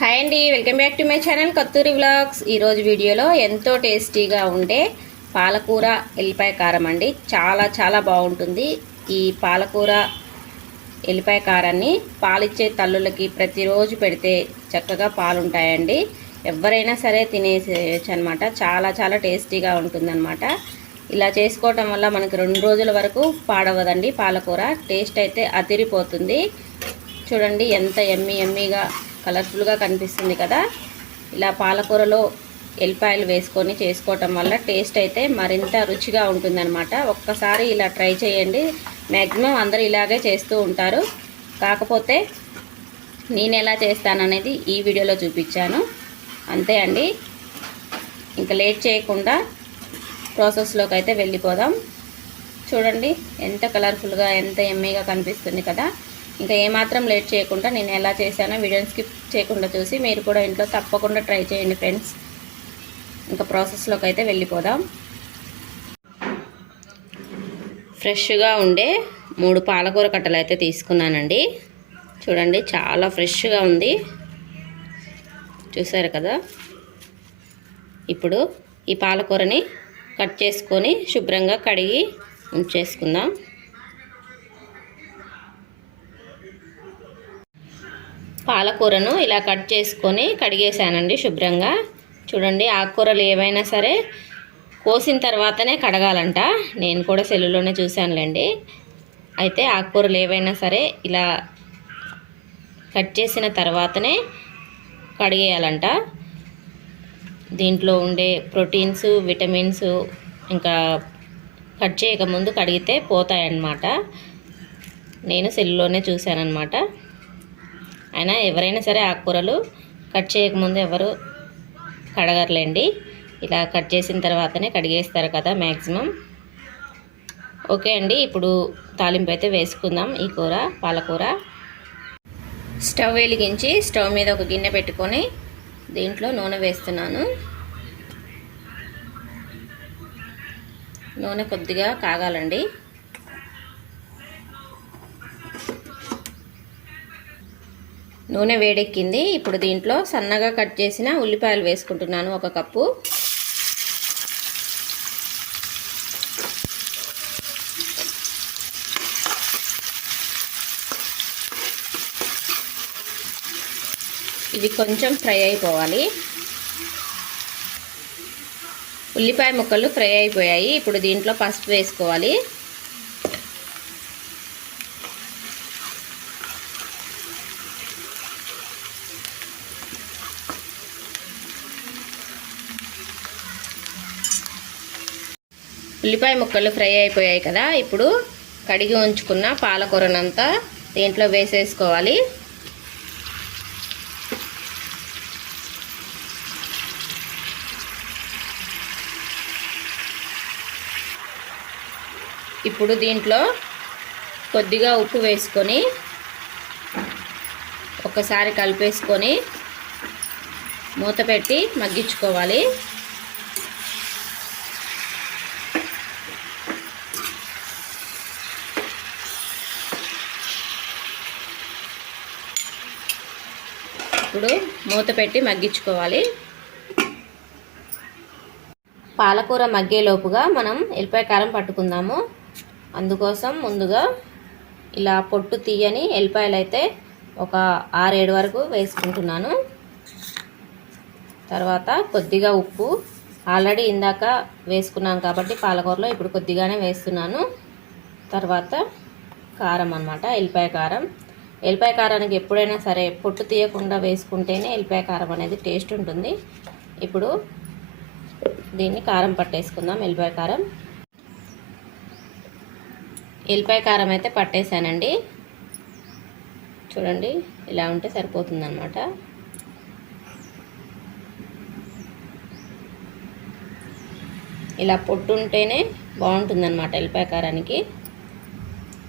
Hi అండి welcome back to my channel Katturi vlogs. ఈరోజు వీడియోలో ఎంతో టేస్టీగా ఉండే పాలకూర ఎల్లిపాయ కారం అండి. చాలా చాలా బాగుంటుంది. ఈ పాలకూర ఎల్లిపాయ కారాన్ని పాలిచ్చే తల్లులకి ప్రతిరోజు పెడితే చక్కగా పాలుంటాయండి. ఎవరైనా సరే తినేసేయచ్చు అనమాట చాలా చాలా టేస్టీగా ఉంటుందన్నమాట. ఇలా చేసుకోవటం వల్ల మనకి రెండు రోజుల వరకు పాడవదండి పాలకూర. టేస్ట్ అయితే అదిరిపోతుంది. చూడండి ఎంత ఎమ్మి ఎమ్మిగా కలర్ఫుల్గా కనిపిస్తుంది కదా. ఇలా పాలకూరలో ఎల్లిపాయలు వేసుకొని చేసుకోవటం వల్ల టేస్ట్ అయితే మరింత రుచిగా ఉంటుందన్నమాట. ఒక్కసారి ఇలా ట్రై చేయండి. మ్యాక్సిమం అందరూ ఇలాగే చేస్తూ ఉంటారు. కాకపోతే నేను ఎలా చేస్తాననేది ఈ వీడియోలో చూపించాను. అంతే అండి. ఇంకా లేట్ చేయకుండా ప్రాసెస్లోకి అయితే వెళ్ళిపోదాం. చూడండి ఎంత కలర్ఫుల్గా ఎంత ఎమ్మీగా కనిపిస్తుంది కదా. ఇంకా ఏమాత్రం లేట్ చేయకుండా నేను ఎలా చేశానో వీడియోని స్కిప్ చేయకుండా చూసి మీరు కూడా ఇంట్లో తప్పకుండా ట్రై చేయండి ఫ్రెండ్స్. ఇంకా ప్రాసెస్లోకి అయితే వెళ్ళిపోదాం. ఫ్రెష్గా ఉండే మూడు పాలకూర కట్టలు అయితే తీసుకున్నానండి. చూడండి చాలా ఫ్రెష్గా ఉంది. చూసారు కదా? ఇప్పుడు ఈ పాలకూరని కట్ చేసుకొని శుభ్రంగా కడిగి ఉంచేసుకుందాం. పాలకూరను ఇలా కట్ చేసుకొని కడిగేసానండి శుభ్రంగా. చూడండి ఆకుకూరలు ఏవైనా సరే కోసిన తర్వాతనే కడగాలంట. నేను కూడా సెల్లులోనే చూశానులేండి. అయితే ఆకుకూరలు ఏవైనా సరే ఇలా కట్ చేసిన తర్వాతనే కడిగేయాలంట. దీంట్లో ఉండే ప్రోటీన్స్ విటమిన్స్ ఇంకా కట్ చేయకముందు కడిగితే పోతాయన్నమాట. నేను సెల్లులోనే చూశానన్నమాట. అయినా ఎవరైనా సరే ఆకుకూరలు కట్ చేయకముందు ఎవరు కడగర్లేండి. ఇలా కట్ చేసిన తర్వాతనే కడిగేస్తారు కదా మ్యాక్సిమం ఓకే అండి ఇప్పుడు తాలింపు అయితే వేసుకుందాం ఈ కూర పాలకూర. స్టవ్ వెలిగించి స్టవ్ మీద ఒక గిన్నె పెట్టుకొని దీంట్లో నూనె వేస్తున్నాను. నూనె కొద్దిగా కాగాలండి. నూనె వేడెక్కింది. ఇప్పుడు దీంట్లో సన్నగా కట్ చేసిన ఉల్లిపాయలు వేసుకుంటున్నాను ఒక కప్పు. ఇది కొంచెం ఫ్రై అయిపోవాలి. ఉల్లిపాయ ముక్కలు ఫ్రై అయిపోయాయి. ఇప్పుడు దీంట్లో పసుపు వేసుకోవాలి. ఉల్లిపాయ ముక్కలు ఫ్రై అయిపోయాయి కదా. ఇప్పుడు కడిగి ఉంచుకున్న పాలకూరనంతా దీంట్లో వేసేసుకోవాలి. ఇప్పుడు దీంట్లో కొద్దిగా ఉప్పు వేసుకొని ఒకసారి కలిపేసుకొని మూత పెట్టి మగ్గించుకోవాలి. ఇప్పుడు మూత పెట్టి మగ్గించుకోవాలి. పాలకూర మగ్గేలోపుగా మనం ఎల్లిపాయ కారం పట్టుకుందాము. అందుకోసం ముందుగా ఇలా పొట్టు తీయని ఎల్లిపాయలు అయితే ఒక ఆరేడు వరకు వేసుకుంటున్నాను. తర్వాత కొద్దిగా ఉప్పు. ఆల్రెడీ ఇందాక వేసుకున్నాం కాబట్టి పాలకూరలో ఇప్పుడు కొద్దిగానే వేస్తున్నాను. తర్వాత కారం అనమాట ఎల్లిపాయ కారం. ఎల్లిపాయ కారానికి ఎప్పుడైనా సరే పొట్టు తీయకుండా వేసుకుంటేనే ఎల్లిపాయ కారం అనేది టేస్ట్ ఉంటుంది. ఇప్పుడు దీన్ని కారం పట్టేసుకుందాం ఎల్లిపాయ కారం. ఎల్లిపాయ కారం అయితే పట్టేశానండి చూడండి ఇలా ఉంటే సరిపోతుందన్నమాట. ఇలా పొట్టు ఉంటేనే బాగుంటుందన్నమాట ఎల్లిపాయ కారానికి.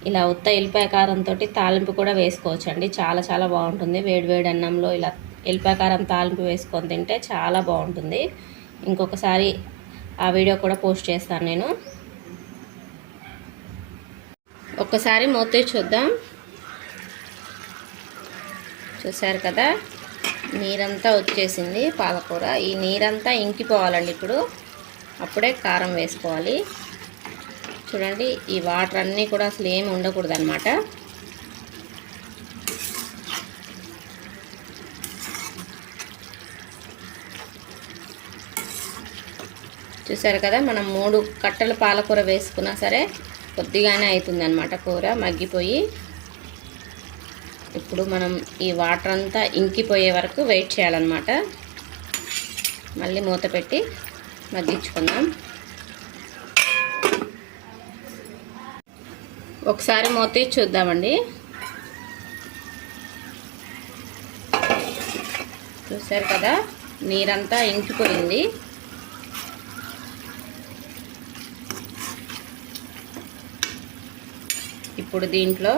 ఇలా ఉత్త ఎల్లిపాయ కారంతో తాలింపు కూడా వేసుకోవచ్చు అండి చాలా చాలా బాగుంటుంది. వేడివేడి అన్నంలో ఇలా ఎల్లిపాయ కారం తాలింపు వేసుకొని తింటే చాలా బాగుంటుంది. ఇంకొకసారి ఆ వీడియో కూడా పోస్ట్ చేస్తాను నేను. ఒక్కసారి మూత చూద్దాం. చూసారు కదా? నీరంతా వచ్చేసింది పాలకూర. ఈ నీరంతా ఇంకిపోవాలండి ఇప్పుడు. అప్పుడే కారం వేసుకోవాలి. చూడండి ఈ వాటర్ అన్నీ కూడా అసలు ఏమి ఉండకూడదు అనమాట చూసారు కదా మనం మూడు కట్టల పాలకూర వేసుకున్నా సరే కొద్దిగానే అవుతుంది అనమాట కూర మగ్గిపోయి. ఇప్పుడు మనం ఈ వాటర్ అంతా ఇంకిపోయే వరకు వెయిట్ చేయాలన్నమాట. మళ్ళీ మూత పెట్టి మగ్గించుకుందాం. ఒకసారి మూత చూద్దామండి. చూసారు కదా నీరంతా ఇంకిపోయింది. ఇప్పుడు దీంట్లో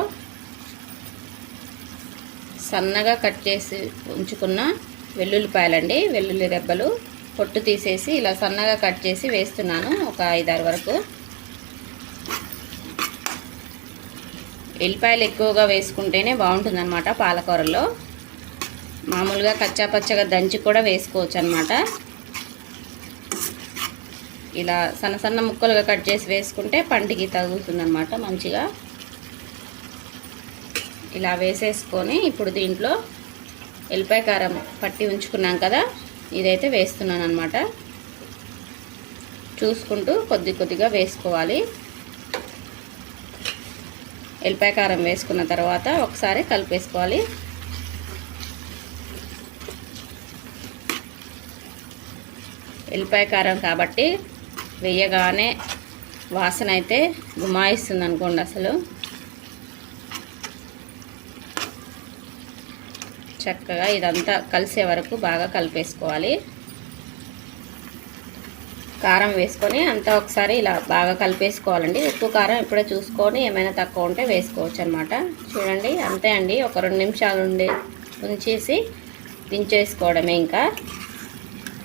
సన్నగా కట్ చేసి ఉంచుకున్న వెల్లుల్లిపాయలండి వెల్లుల్లి రెబ్బలు పొట్టు తీసేసి ఇలా సన్నగా కట్ చేసి వేస్తున్నాను ఒక ఐదారు వరకు. ఎల్లిపాయలు ఎక్కువగా వేసుకుంటేనే బాగుంటుందన్నమాట పాలకూరలో. మామూలుగా కచ్చా పచ్చగా దంచి కూడా వేసుకోవచ్చు అనమాట ఇలా సన్న సన్న ముక్కలుగా కట్ చేసి వేసుకుంటే పంటికి తగులుతుందన్నమాట మంచిగా. ఇలా వేసేసుకొని ఇప్పుడు దీంట్లో ఎల్లిపాయ కారం పట్టి ఉంచుకున్నాం కదా ఇదైతే వేస్తున్నాను అనమాట చూసుకుంటూ కొద్ది కొద్దిగా వేసుకోవాలి. ఎల్లిపాయ కారం వేసుకున్న తర్వాత ఒకసారి కలిపేసుకోవాలి. ఎల్లిపాయ కారం కాబట్టి వేయగానే వాసన అయితే గుమాయిస్తుంది అనుకోండి అసలు. చక్కగా ఇదంతా కలిసే వరకు బాగా కలిపేసుకోవాలి. కారం వేసుకొని అంతా ఒకసారి ఇలా బాగా కలిపేసుకోవాలండి. ఉప్పు కారం ఇప్పుడే చూసుకొని ఏమైనా తక్కువ ఉంటే వేసుకోవచ్చు అనమాట చూడండి అంతే అండి. ఒక రెండు నిమిషాలు ఉండి ఉంచేసి దించేసుకోవడమే ఇంకా.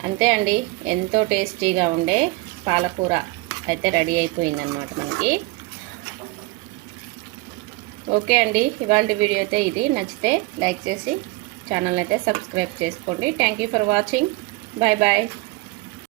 అంతే అండి. ఎంతో టేస్టీగా ఉండే పాలకూర అయితే రెడీ అయిపోయిందనమాట మనకి. ఓకే అండి. ఇవాళ వీడియో అయితే ఇది. నచ్చితే లైక్ చేసి ఛానల్ అయితే సబ్స్క్రైబ్ చేసుకోండి. Thank for watching. Bye bye.